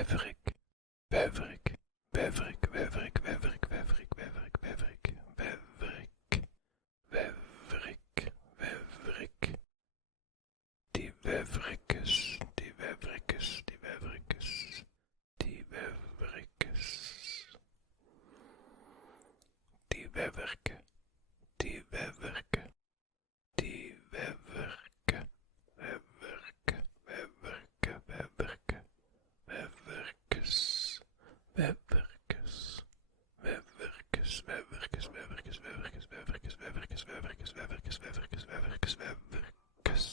Weverik, Weverik, Weverik, Weverik, Weverik, Weverik, Weverik, Weverik, Weverik, Weverik, Weverik, die Weverikes, die Weverikes, die Weverikes, die Weverikes, die Weverke, die Weverke, die Weverke, Weverke, Weverke, Weverke, Weverkes, Weverkes, Weverkes, Weverkes, Weverkes, Weverkes, Weverkes, Weverkes, Weverkes, Weverkes, Weverkes, Weverkes, Weverkes.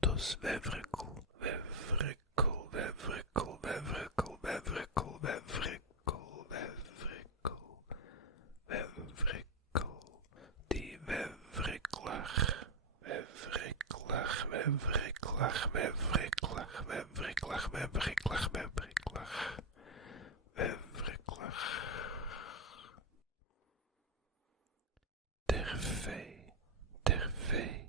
Dus Weverkel, Weverkel, Weverkel, Weverkel, Weverkel, Weverkel, Weverkel, Weverkel, die Weverklach, Weverklach, Weverklach, Weverklach, Weverklach, Weverklach, Weverklach, Weverklach. Der Vee, der Vee,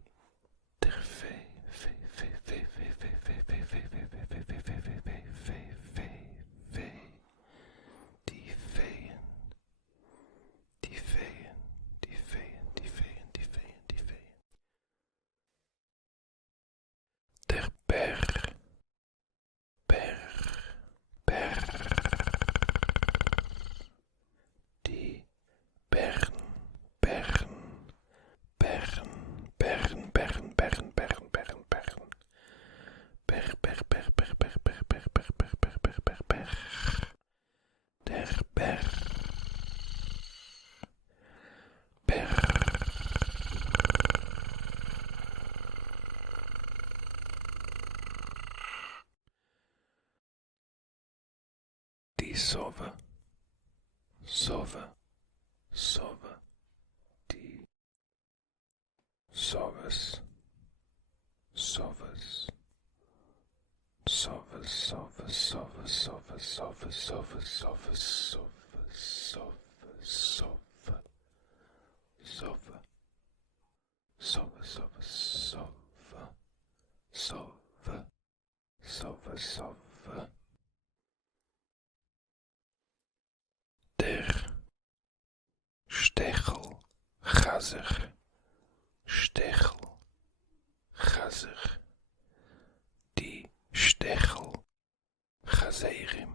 der Vee, Vee, Vee, Vee, Vee, Vee, Vee, Vee, Vee, Vee, Vee, Vee, Vee, Vee, Vee, Vee, Vee, Vee, die Veeën, die Veeën, die Veeën, die Veeën, die Veeën, die Veeën. Der Berg, Berg, Berg, die Bergen, Bergen, Bergen, Bergen, Bergen, Bergen, Bergen, Bergen, Bergen. Berg, Berg, Berg, Berg, Berg, Berg, Berg, Berg, Berg, Berg, Berg, Berg, Berg. Der Berg. Berg. Die Sove, Sove, Sove, die Soves, Soves, Soves, Soves, Soves, Soves, Soves, Soves, Soves, Soves, Soves, Sove, Sove, Sove, Sove, Sove, Sove, Sove, Sove. Der Stechel, Chazer, Stechel, Chazer, die Stechel, Chazerim,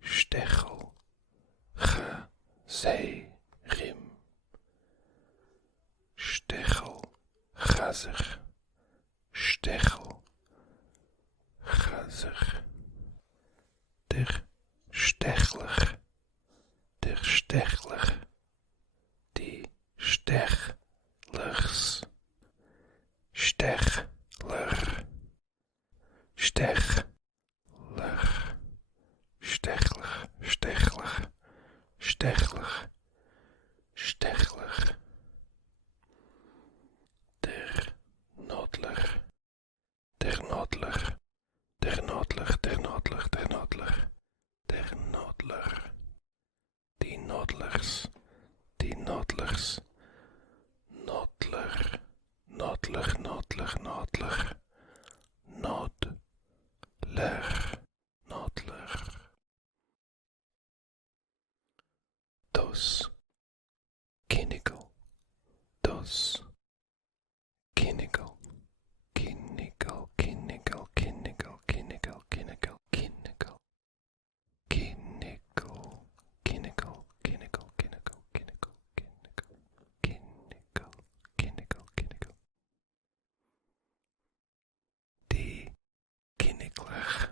Stechel, Chazerim, Stechel, Chazer, Stechel, Chazer, der Stechler, der Stechler, die Stechlers, Stechler, Stechler, Stechler, Stechler, Stechler, Stechler, der Nodler, der Nodler, der Nodler, der Nodler, der Nodler, der Nodler, die Nodlers, die Nodlers, Nodler, Nodler, Nodler, Nodler, Nodler, Nodler. Dos, Kinnikel, dos, Kinnikel, Kinnikel, Kinnikel, Kinnikel, Kinnikel, Kinnikel, Kinnikel, Kinnikel, Kinnikel, Kinnikel, Kinnikel, Kinnikel, Kinnikel, Kinnikel, Kinnikel, Kinnikel. Die Kinniklach,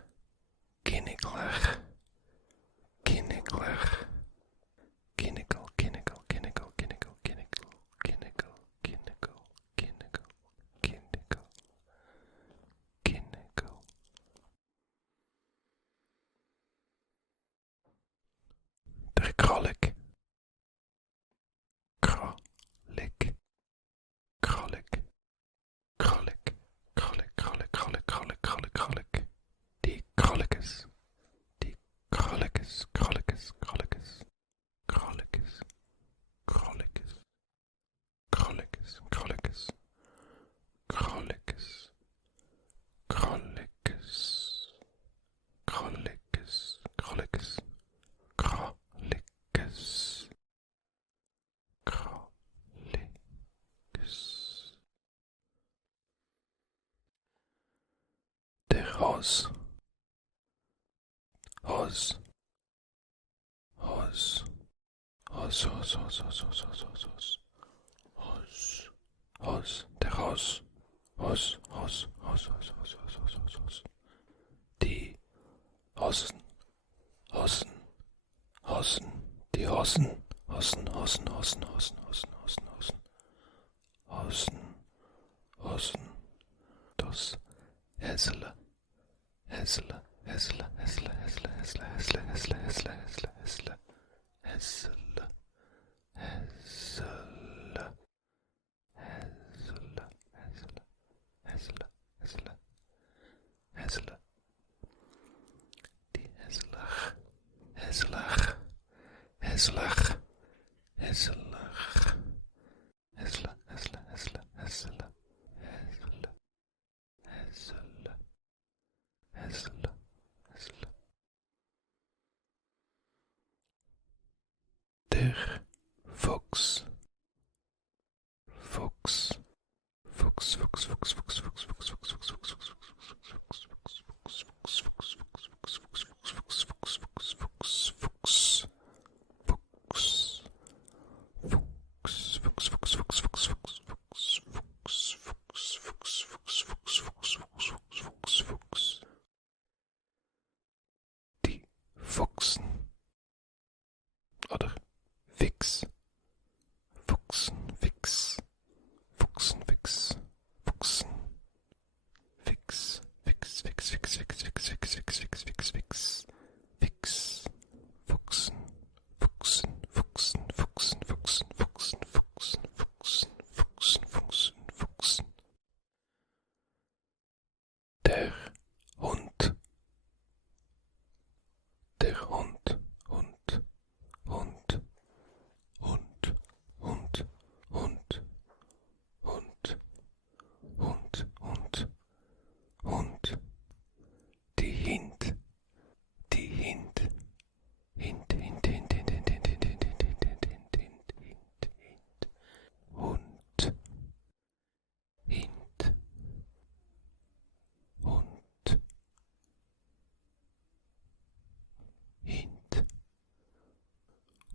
Kinniklach, Kinniklach, Kinnikel, Kinnikel, Kinnikel, Kinnikel, Kinnikel, Kinnikel, Kinnikel, Kinnikel, Kinnikel, Kinnikel. Der Krolik, Krolik, Krolik, Krolik, Krolik, Krolik, Krolik, Krolik, Krolik, Krolik. Die Krolikes, die Krolikes, Krolikes, Krolikes, Krolikes, Krolikes, Krolikes, Krolikes, Krolikes, Krolikes. Haus, Haus, Haus, Haus, Haus, Haus, Haus, Haus, Haus, Haus, Haus, Haus, der Haus, Haus, Haus, Haus, Haus, Haus, Haus, Haus, Haus, Haus, die Hossen, Hossen, Hossen, die Hossen, Hossen, Hossen, Hossen, Hossen, Hossen, Hossen, Hossen, Hossen, Hossen, das Häsle, Häsle, Häsle, Häsle, Häsle, Häsle, Häsle, Häsle, Häsle, Häsle, Häsle, Häsle, Häsle, Häsle, Häsle, Häsle, Häsle, die Häslach, Häslach, Häslach, Häslach, Häsle, Häsle, Häsle, Häsle, Häsle, Häsle, Häsle, Häsle. Der Fuchs, Fuchs, Fuchs, Fuchs, Fuchs, Fuchs, Fuchs, Fuchs, Fuchs, Fuchs, Fuchs, Fuchs, Fuchs, Fuchs, die Fuchsen oder Wix, Fuchsen, Wix, Fuchsen, Wix, Fuchsen, Wix, Wix, Wix, Wix, Wix, Wix, Wix, Wix, Wix, Wix, Wix, Wix, Fuchsen, Fuchsen, Fuchsen, Fuchsen, Fuchsen, Fuchsen, Fuchsen, Fuchsen, Fuchsen, Fuchsen, Fuchsen. Der Hund, der Hund, Hund, Hund, Hund, Hund, Hund, Hund, Hund, Hund, Hund, die Hint, die Hint, Hint, Hint, Hint, Hint, Hint, Hint, Hint, Hint, Hint, Hint, Hint, Hint, Hint, Hint, Hund, Hint, Hund, Hint,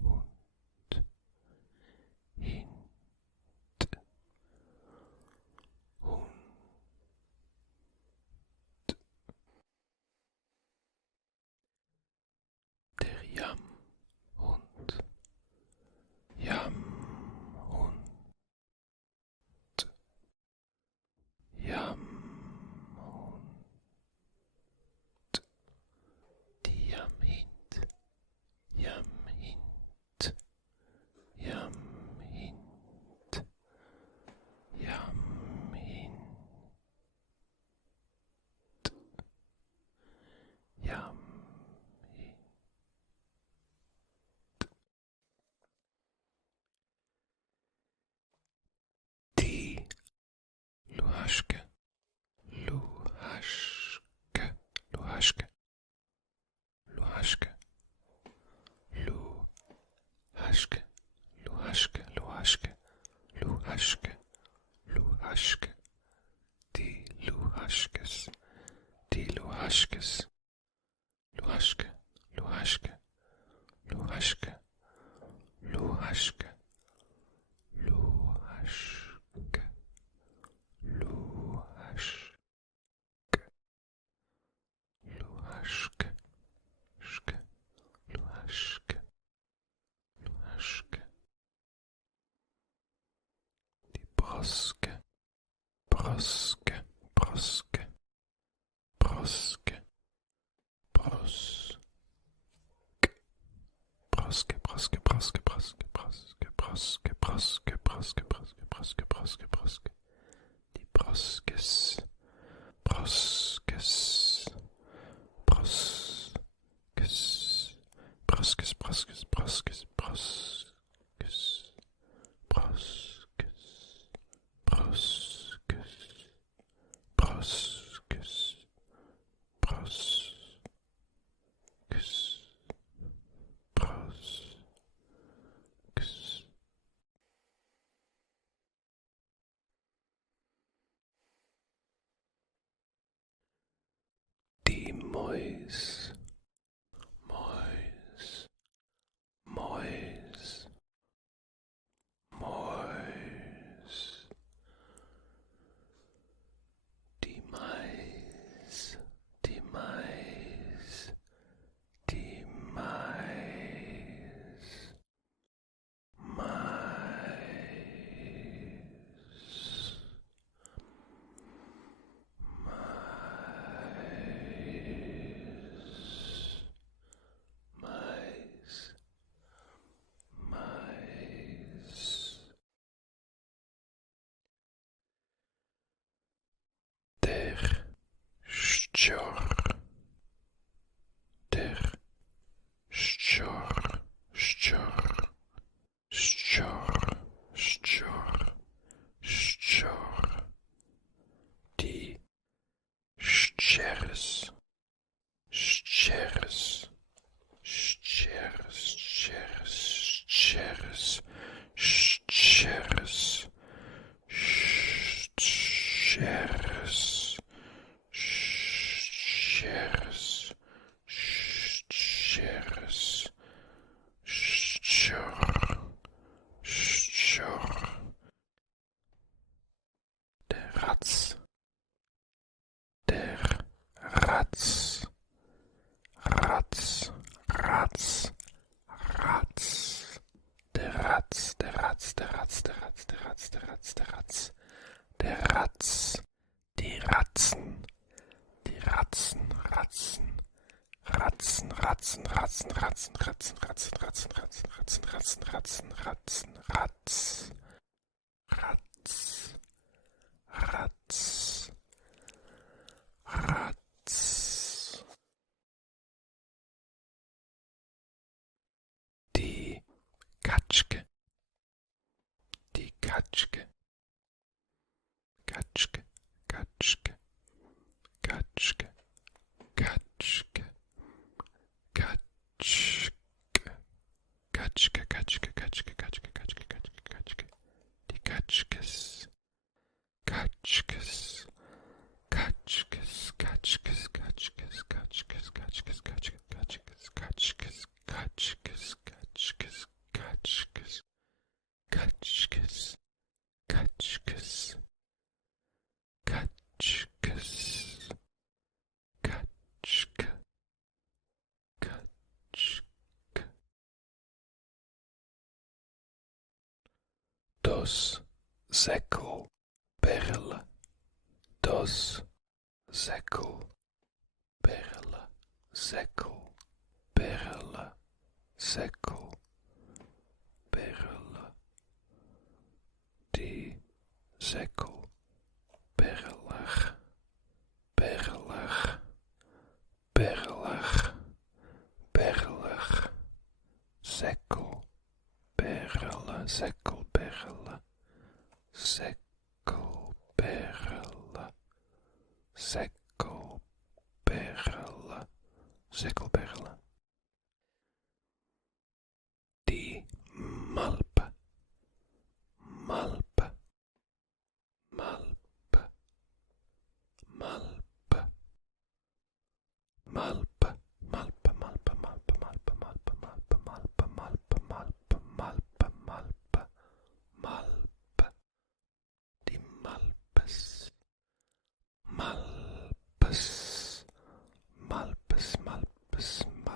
Hund, Hint, Hund. Der Jammhund, Jammhund, Jammhund, die Jammhint, Jammhint, Jammhint, Jammhint, Jammhint. Die Luhaschke, Luhaschke, Luhaschke, Luhaschke, Luhaschke, Luhaschke, Luhaschke, Luhaschke, Luhaschke, die Luhaschkes, die Luhaschkes, Luhaschke, Luhaschke, Luhaschke, Luhaschke, Luhaschke, Luhaschke, Luhaschke, Schke, Luhaschke, Luhaschke, die Broske, Broske, Broske, Broske, Broske, Broske, Broske, Broske, Broske, Broske, Broske, Broske, Broske, Broske, Broske, Broske, Broske, die Broskes, Broskes, Broskes, Broskes, Broskes, Broskes, Broskes, Broskes, Broskes, der Stjor, Stjor, Stjor, Stjor, Stjor, die Stjers, Stjers, Stjers, Stjers, Stjers, Stjers, Stjers, Stjers, Stjers, Stjor, Stjor, der Ratz, der Ratz, Ratz, Ratz, Ratz, der Ratz, der Ratz, der Ratz, der Ratz, der Ratz, der Ratz, der Ratz, der Ratz, die Ratzen, die Ratzen, Ratzen, Ratzen, Ratzen, Ratzen, Ratzen, Ratzen, Ratzen, Ratzen, Ratzen, Ratzen, Ratzen, Ratzen, Ratzen, Ratz, Ratz, Ratz, Ratz, die Katschke, die Katschke, Katschke, Katschke, Katschke, Katschke, Katschke, Katschke, Katschke, Katschke, Katschke, Katschke, Katschke, Katschke, die Katschkes, Katschkes, Katschkes, Katschkes, Katschkes, Katschkes, Katschkes, Katschkes, Katschkes, Katschkes, Katschkes, Katschkes, Katschkes, Katschkes, Katschkes, Katschkes, Katschke, Katschke. Dos Säckel Berle, dos Säckel Berle, Säckel Berle, Säckel Berle, die Säckel Berlach, Berlach, Berlach, Berlach, Säckel Berle, Säckel Berle, Säckel Berle, Säckel Berle, Säckel Berle, die Malpe, Malpe, Malpe, Malpe, Malpe, Malpe, Malpe, Malpe, Malpe, Malpe, Malpe, Malpe, Malpe, Malpe, Malpe, Malpe, Malpe, die Malpes, Malpes, Malpes, Malpes, Malpes,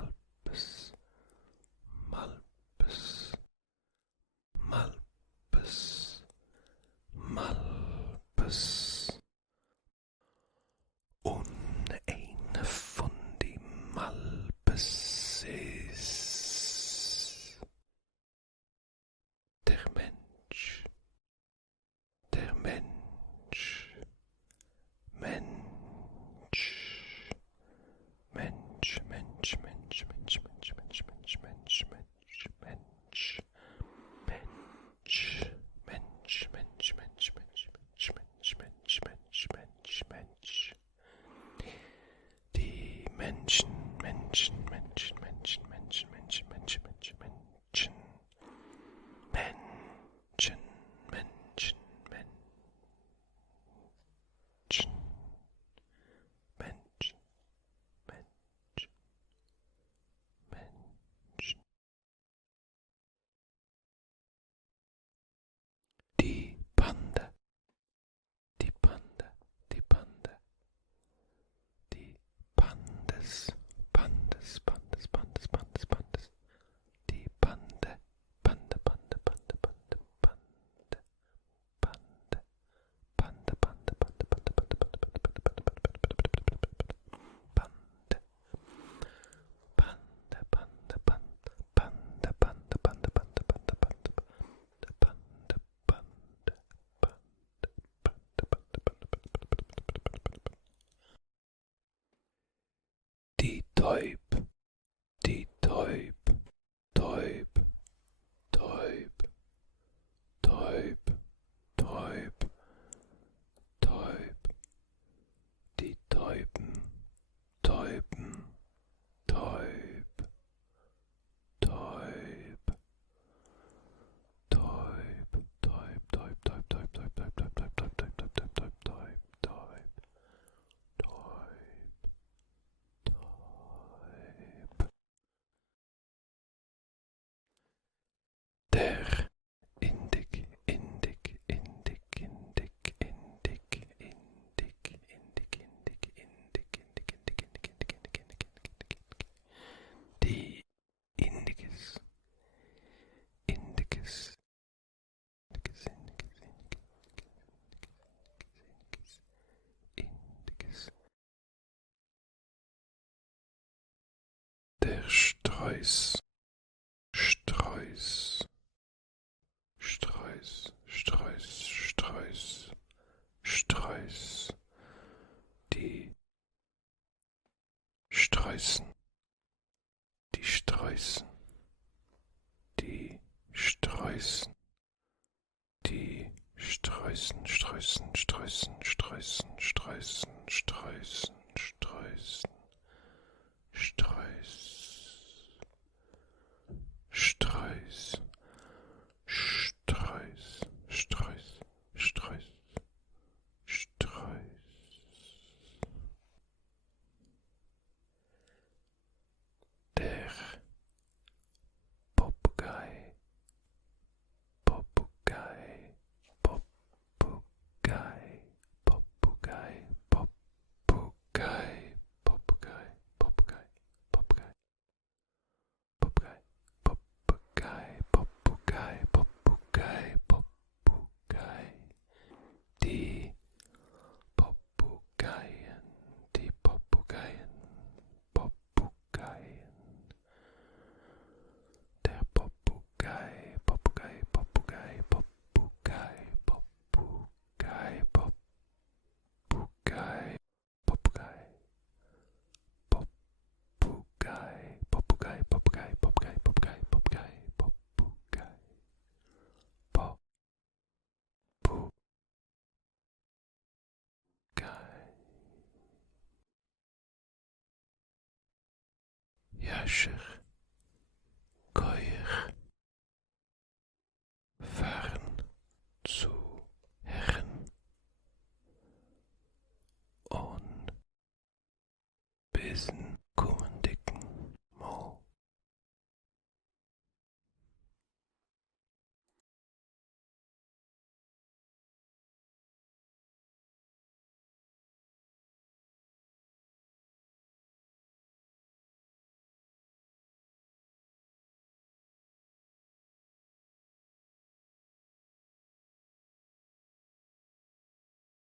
Streus, Streus, Streus, Streus, die Streußen, die Streußen, die Streußen, die Streußen, Streußen, Streußen, Streußen, Streußen, Streußen, Streußen, Streus, Streus, Streus, Streus, Streus, Streus. Der Papagei, Papagei, Papagei, Papagei, Papagei, Papagei, Papagei, Papagei, Papagei, Papagei, Papagei, Papagei, die Papageien, die Papageien, Papageien. Der Papagei, Papagei, Papagei, Papagei, Papagei, Papagei, Papagei, Papagei, Papagei, Papagei, Papagei, Papagei, Papagei, Papagei, Papagei. Jascher, Keuer, fern zu Herren, on Bisen.